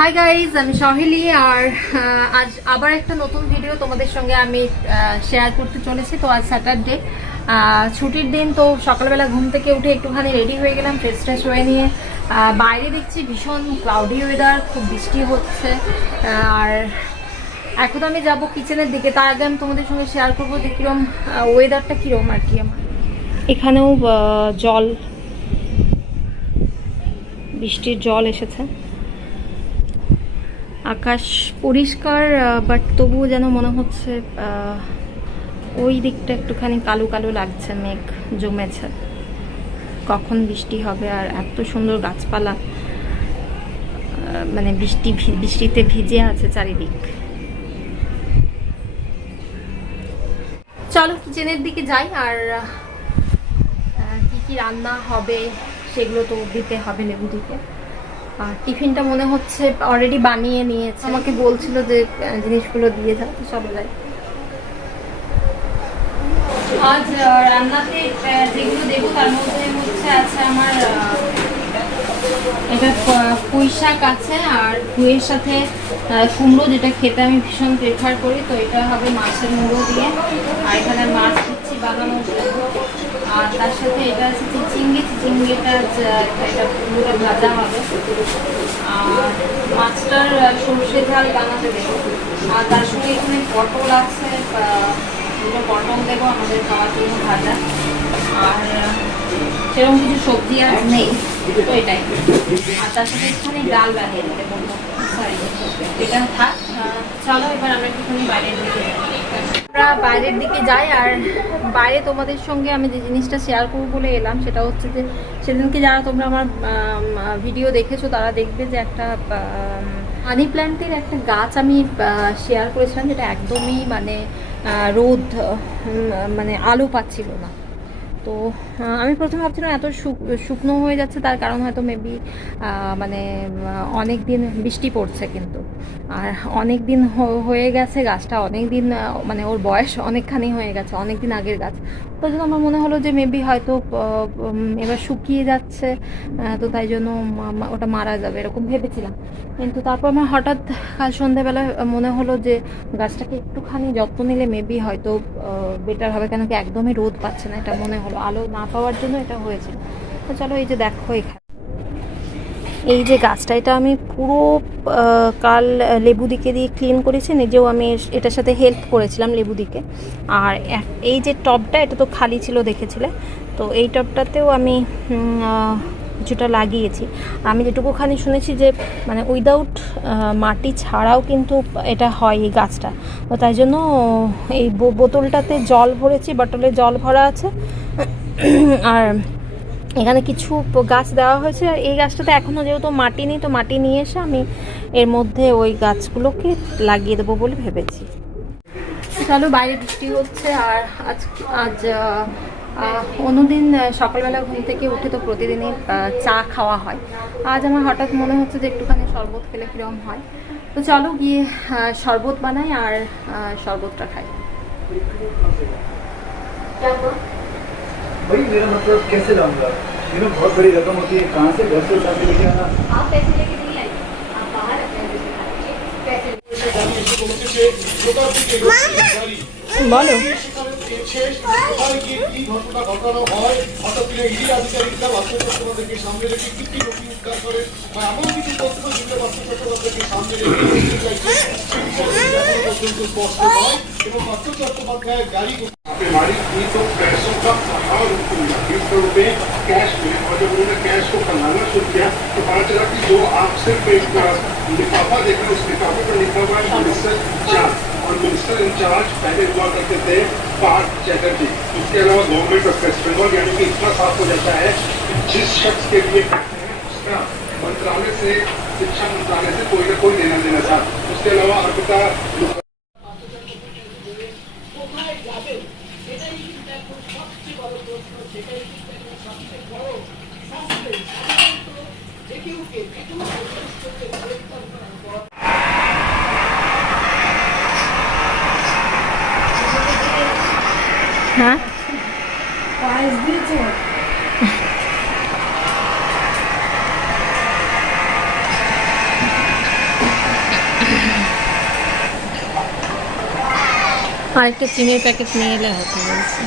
Hi guys, আমি সহেলি। আর আজ আবার একটা নতুন ভিডিও তোমাদের সঙ্গে আমি শেয়ার করতে চলেছি। তো আজ স্যাটারডে, ছুটির দিন। তো সকালবেলা ঘুম থেকে উঠে একটুখানি রেডি হয়ে গেলাম, ফ্রেশ হয়ে নিয়ে বাইরে দেখছি ভীষণ ক্লাউডি ওয়েদার, খুব বৃষ্টি হচ্ছে। আর এখন আমি যাব কিচেনের দিকে। তার আগে আমি তোমাদের সঙ্গে শেয়ার করবো যে কীরকম ওয়েদারটা কীরকম আর কি। আমার এখানেও জল, বৃষ্টির জল এসেছে। আকাশ পরিষ্কার, বাট তবুও যেন মনে হচ্ছে ওই দিকটা একটুখানি কালো কালো লাগছে, মেঘ জমেছে, কখন বৃষ্টি হবে। আর এত সুন্দর গাছপালা, মানে বৃষ্টিতে ভিজে আছে চারিদিক। চলো কিচেনের দিকে যাই। আর কি কি রান্না হবে সেগুলো তো দিতে হবে লেবু দিকে। আর টিফিনটা মনে হচ্ছে অলরেডি বানিয়ে নিয়েছে, আমাকে বলছিল যে জিনিসগুলো দিয়ে যাও। তো চলো যাই। আজ রান্নাতে যেগুলো দেবো তার মধ্যে হচ্ছে আছে আমার এটা পুঁই শাক আছে, আর পুঁইয়ের সাথে কুমড়ো, যেটা খেতে আমি ভীষণ প্রেফার করি। তো এটা হবে মাছের মুড়ো দিয়ে। আর এখানে মাছ দিচ্ছি বানানোর জন্য। আর তার সাথে এটা আছে চিচিঙ্গিটা এটা পুরোটা ভাজা হবে। আর মাছটার সর্ষে ঝাল বানাতে দেবো। আর তার সঙ্গে এখানে পটল আছে, দুটো পটল দেবো আমাদের খাওয়ার জন্য ভাজা। আর সেরকম কিছু সবজি আর নেই, তো এটাই। আর তার সাথে একটুখানি ডাল বানিয়ে দিতে বলবো। সরি, এটা থাক। চলো এবার আমরা একটুখানি বাইরের দিকে যাই। আমরা বাইরের দিকে যাই। আর বাইরে তোমাদের সঙ্গে আমি যে জিনিসটা শেয়ার করবো বলে এলাম, সেটা হচ্ছে যে সেদিনকে যারা তোমরা আমার ভিডিও দেখেছো তারা দেখবে যে একটা মানি প্ল্যান্টের একটা গাছ আমি শেয়ার করেছিলাম, যেটা একদমই মানে রোদ, মানে আলো পাচ্ছিল না। তো আমি প্রথমে ভাবছিলাম এত শুকনো হয়ে যাচ্ছে, তার কারণ হয়তো মেবি মানে অনেক দিন বৃষ্টি পড়ছে। কিন্তু আর অনেক দিন হয়ে গেছে গাছটা, অনেক দিন মানে ওর বয়স অনেকখানি হয়ে গেছে, অনেক দিন আগের গাছ। তো জন্য আমার মনে হলো যে মেবি হয়তো এবার শুকিয়ে যাচ্ছে, তো তাই জন্য ওটা মারা যাবে এরকম ভেবেছিলাম। কিন্তু তারপর আমার হঠাৎ কাল সন্ধ্যাবেলা মনে হলো যে গাছটাকে একটুখানি যত্ন নিলে মেবি হয়তো বেটার হবে, কেন কি একদমই রোদ পাচ্ছে না, এটা মনে হলো আলো না পাওয়ার জন্য এটা হয়েছে। তো চলো, এই যে দেখো এখানে এই যে গাছটা, এটা আমি পুরো কাল লেবু দিকে দিয়ে ক্লিন করেছি, নিজেও আমি এটার সাথে হেল্প করেছিলাম লেবু দিকে। আর এই যে টবটা, এটা তো খালি ছিল দেখেছিলে, তো এই টবটাতেও আমি কিছুটা লাগিয়েছি। আমি যেটুকুখানি শুনেছি যে মানে উইদাউট মাটি ছাড়াও কিন্তু এটা হয় এই গাছটা। তো তাই জন্য এই বোতলটাতে জল ভরেছি, বটলে জল ভরা আছে। আর এখানে কিছু গাছ দেওয়া হয়েছে। আর এই গাছটাতে এখনও যেহেতু মাটি নেই, তো মাটি নিয়ে এসে আমি এর মধ্যে ওই গাছগুলোকে লাগিয়ে দেবো বলে ভেবেছি। চলো, বাইরে বৃষ্টি হচ্ছে। আর আজ অন্যদিন সকালবেলা ঘুম থেকে উঠে তো প্রতিদিনই চা খাওয়া হয়। আজ আমার হঠাৎ মনে হচ্ছে যে একটুখানি শরবত খেলে কীরকম হয়। তো চলো গিয়ে শরবত বানাই আর শরবতটা খাই। भाई मेरा मतलब कैसे लाऊंगा? बहुत बड़ी रकम होती है, कहाँ से घर से उठा के लेके आना? आप पैसे लेके नहीं आए, आप बाहर पैसे বলো। पैसों का पहाड़ उनको मिला, 20 रुपए कैश मिले। और जब उन्होंने कैश को फैलाना शुरू किया तो पता चला कि जो आप सिर्फ एक लिफाफा देखा, उस लिफाफे पर लिखा हुआ है मिनिस्टर इंचार्ज। और मिनिस्टर इंचार्ज पहले हुआ करते थे पार्थ चैटर्जी। उसके अलावा गवर्नमेंट ऑफ वेस्ट बंगाल, यानी कि इतना साफ हो जाता है कि जिस शख्स के लिए उसका मंत्रालय से, शिक्षा मंत्रालय से कोई ना कोई लेना देना था। उसके अलावा अर्पिता হ্যাঁ, আরেকটা চিনির প্যাকেট নিয়ে এলে হতো বলছি।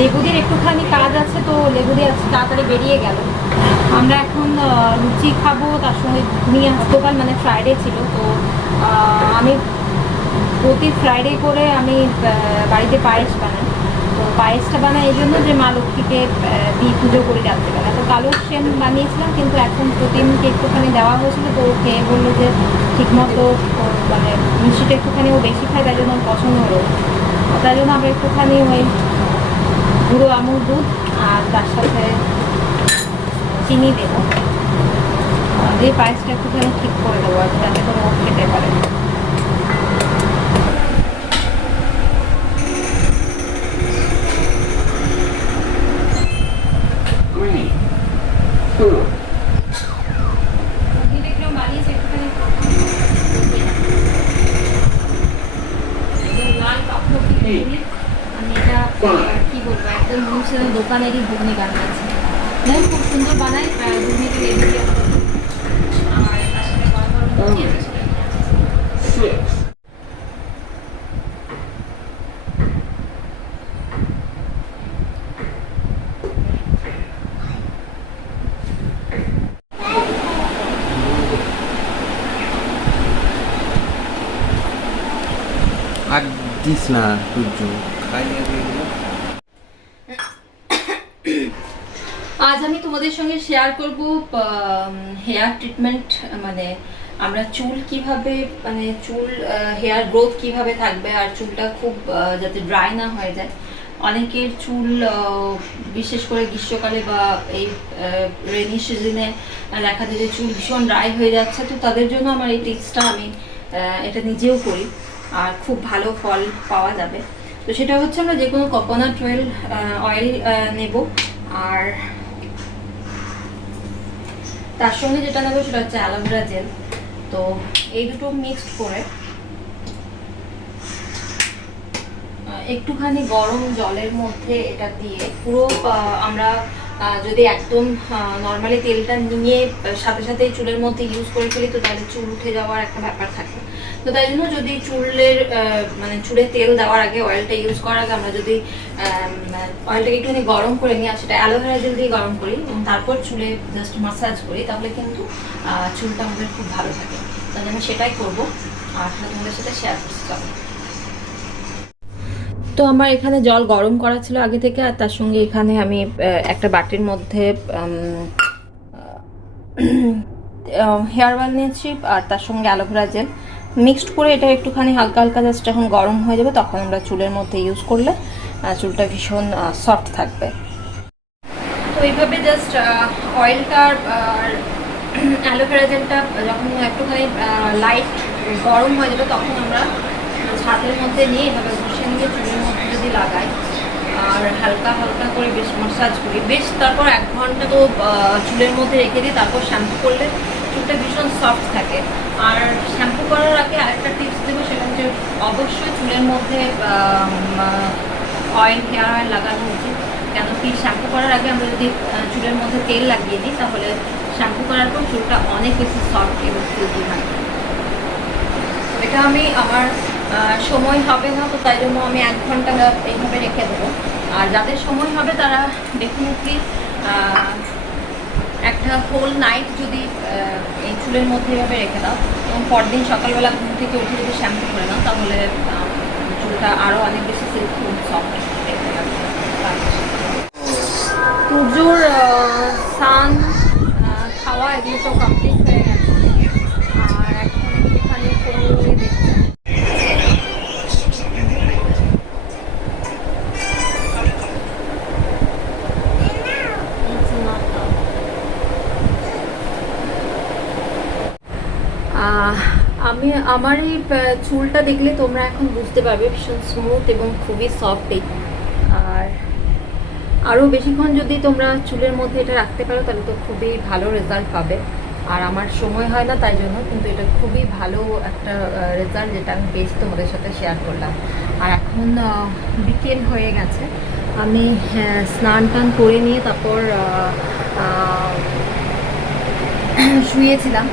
লেবু দিয়ে একটুখানি কাজ আছে, তো লেবু দিয়ে তাড়াতাড়ি বেরিয়ে গেল। আমরা এখন লুচি খাবো, তার সঙ্গে ঘুগনি গতকাল মানে ফ্রাইডে ছিল, তো আমি প্রতি ফ্রাইডে করে আমি বাড়িতে পায়েস বানাই। তো পায়েসটা বানাই এই জন্য যে মা লক্ষ্মীকে দিয়ে পুজো করি রাত্রিবেলা। তো কালো সেম বানিয়েছিলাম, কিন্তু এখন প্রোটিনকে একটুখানি দেওয়া হয়েছিল, তো ও খেয়ে বললো যে ঠিকমতো মানে মিষ্টিটা একটুখানি ও বেশি খায়, তাই জন্য ওর পছন্দ হলো। তাই জন্য আমরা একটুখানি ওই গুঁড়ো আমুল দুধ আর তার সাথে চিনি দেবো, দিয়ে পায়েসটা একটুখানি ঠিক করে দেবো আর যাতে করে ও খেতে পারে। আমি এটা কি বলবো, একদম মানুষের দোকানেরই ঘুগনি বানিয়েছে, খুব সুন্দর বানায় ঘুগনিটা লেবু দিয়ে। আর তার সাথে গরম গরম লুচি আছে, সেটা নিয়ে আসছে। আর দিস না সূর্য খাইয়ে দিয়ে দিল। আজ আমি তোমাদের সঙ্গে শেয়ার করব হেয়ার ট্রিটমেন্ট, মানে আমরা চুল কিভাবে, মানে চুল হেয়ার গ্রোথ কিভাবে থাকবে আর চুলটা খুব যাতে ড্রাই না হয়ে যায়। অনেকের চুল বিশেষ করে গ্রীষ্মকালে বা এই রেনি সিজনে দেখা যায় যে চুল ভীষণ ড্রাই হয়ে যাচ্ছে, তো তাদের জন্য আমার এই টিপসটা আমি এটা নিজেও করি আর খুব ভালো ফল পাওয়া যাবে। তো সেটা হচ্ছে আমরা যে কোনো কোকোনাট অয়েল নেব, আর তার সঙ্গে যেটা নেবো সেটা হচ্ছে অ্যালোভেরা জেল। তো এই দুটো মিক্সড করে একটুখানি গরম জলের মধ্যে এটা দিয়ে পুরো আমরা যদি একদম নর্মালি তেলটা নিয়ে সাথে সাথে চুলের মধ্যে ইউজ করে ফেলি, তো তাহলে চুল উঠে যাওয়ার একটা ব্যাপার থাকে। তো তাই জন্য যদি চুলের মানে চুলে তেল দেওয়ার আগে, অয়েলটা ইউজ করার আগে আমরা যদি অয়েলটাকে একটুখানি গরম করে নিই, আর সেটা অ্যালোভেরা জেল দিয়ে গরম করি এবং তারপর চুলে জাস্ট মাসাজ করি, তাহলে কিন্তু চুলটা আমাদের খুব ভালো থাকে। তাহলে আমি সেটাই করবো আর তোমাদের সাথে শেয়ার করতে চাবো। তো আমার এখানে জল গরম করা ছিল আগে থেকে, আর তার সঙ্গে এখানে আমি একটা বাটির মধ্যে হেয়ার অয়েল নিয়েছি আর তার সঙ্গে অ্যালোভেরা জেল মিক্সড করে এটা একটুখানি হালকা হালকা জাস্ট যখন গরম হয়ে যাবে তখন আমরা চুলের মধ্যে ইউজ করলে চুলটা ভীষণ সফট থাকবে। তো এইভাবে জাস্ট অয়েলটা আর অ্যালোভেরা জেলটা যখন একটুখানি লাইট গরম হয়ে যাবে তখন আমরা হাতের মধ্যে নিয়ে এভাবে ঘষে নিয়ে চুলের মধ্যে যদি লাগাই আর হালকা হালকা করে বেশ মাসাজ করি, বেশ তারপর 1 ঘন্টা তো চুলের মধ্যে রেখে দিই, তারপর শ্যাম্পু করলে চুলটা ভীষণ সফট থাকে। আর শ্যাম্পু করার আগে আরেকটা টিপস দেবো, সেটা হচ্ছে অবশ্যই চুলের মধ্যে হেয়ার অয়েল লাগানো উচিত। কেন কি শ্যাম্পু করার আগে আমরা যদি চুলের মধ্যে তেল লাগিয়ে দিই তাহলে শ্যাম্পু করার পর চুলটা অনেক বেশি সফট এবং সিল্কি থাকে। এটা আমি আমার সময় হবে না, তো তাই জন্য আমি 1 ঘন্টা এইভাবে রেখে দেবো। আর যাদের সময় হবে তারা ডেফিনেটলি একটা হোল নাইট যদি এই চুলের মধ্যে এভাবে রেখে দাও এবং পরদিন সকালবেলা ঘুম থেকে উঠে যদি শ্যাম্পু করে নাও তাহলে চুলটা আরও অনেক বেশি সিল্কি এবং সফট দেখতে লাগবে। সূর্যর সান খাওয়া এগুলো সব কমপ্লিট হয়ে গেছে, আর এখন একটুখানি ফোন দেখছি। আমি আমার এই চুলটা দেখলে তোমরা এখন বুঝতে পারবে ভীষণ স্মুথ এবং খুবই সফট। আর আরও বেশিক্ষণ যদি তোমরা চুলের মধ্যে এটা রাখতে পারো তাহলে তো খুবই ভালো রেজাল্ট পাবে। আর আমার সময় হয় না তাই জন্য, কিন্তু এটা খুবই ভালো একটা রেজাল্ট যেটা আমি পেয়েছি, তোমাদের সাথে শেয়ার করলাম। আর এখন বিকেল হয়ে গেছে, আমি স্নান টান করে নিয়ে তারপর শুয়েছিলাম।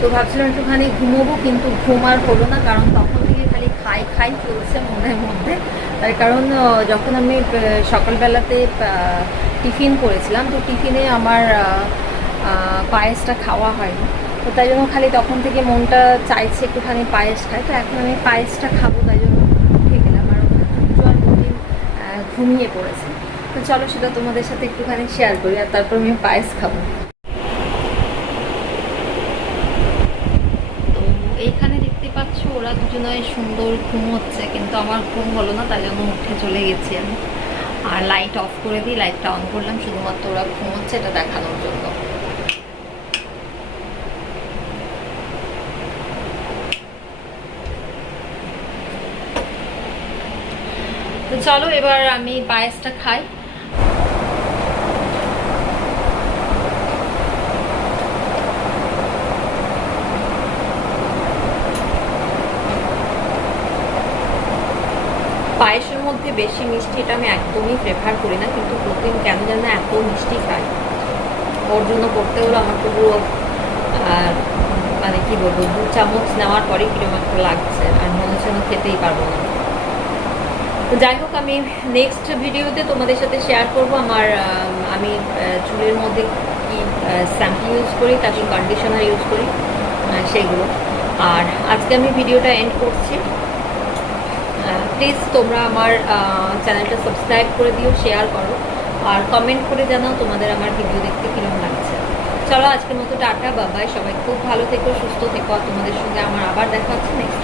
তো ভাবছিলাম একটুখানি ঘুমোবো, কিন্তু ঘুম আর হলো না, কারণ তখন থেকে খালি খাই চলছে মনের মধ্যে। তার কারণ যখন আমি সকালবেলাতে টিফিন করেছিলাম, তো টিফিনে আমার পায়েসটা খাওয়া হয়নি, তো তাই জন্য খালি তখন থেকে মনটা চাইছে একটুখানি পায়েস খাই। তো এখন আমি পায়েসটা খাবো, তাই জন্য উঠে গেলাম। আর ওখানে সূর্য আর প্রতিদিন ঘুমিয়ে পড়েছে। তো চলো সেটা তোমাদের সাথে একটুখানি শেয়ার করি, আর তারপর আমি পায়েস খাবো। তো এইখানে দেখতে পাচ্ছ ওরা দুজনে সুন্দর ঘুমোচ্ছে, কিন্তু আমার ঘুম হলো না, তাই জন্য উঠে চলে গেছি আমি। আর লাইট অফ করে দিই, লাইটটা অন করলাম শুধুমাত্র ওরা ঘুমোচ্ছে এটা দেখানোর জন্য। তো চলো এবার আমি পায়েসটা খাই। পায়েসের মধ্যে বেশি মিষ্টি এটা আমি একদমই প্রেফার করি না, কিন্তু প্রতিদিন কেন যেন এত মিষ্টি খাই, ওর জন্য করতে হলো আমার তো পুরো মানে কি বলবো 2 চামচ নেওয়ার পরে কিরকম একটা লাগছে, আর মনে হচ্ছে না খেতেই পারবো না। তো যাই হোক, আমি নেক্সট ভিডিওতে তোমাদের সাথে শেয়ার করব আমার আমি চুলের মধ্যে কি শ্যাম্পু ইউজ করি, তারপর কন্ডিশনার ইউজ করি সেইগুলো। আর আজকে আমি ভিডিওটা এন্ড করছি। প্লিজ তোমরা আমার চ্যানেলটা সাবস্ক্রাইব করে দিও, শেয়ার করো, আর কমেন্ট করে জানাও তোমাদের আমার ভিডিও দেখতে কীরকম লাগছে। চলো আজকের মতো টাটা, বাবাই, সবাই খুব ভালো থেকো, সুস্থ থেকো, আর তোমাদের সঙ্গে আমার আবার দেখা হচ্ছে নেক্সট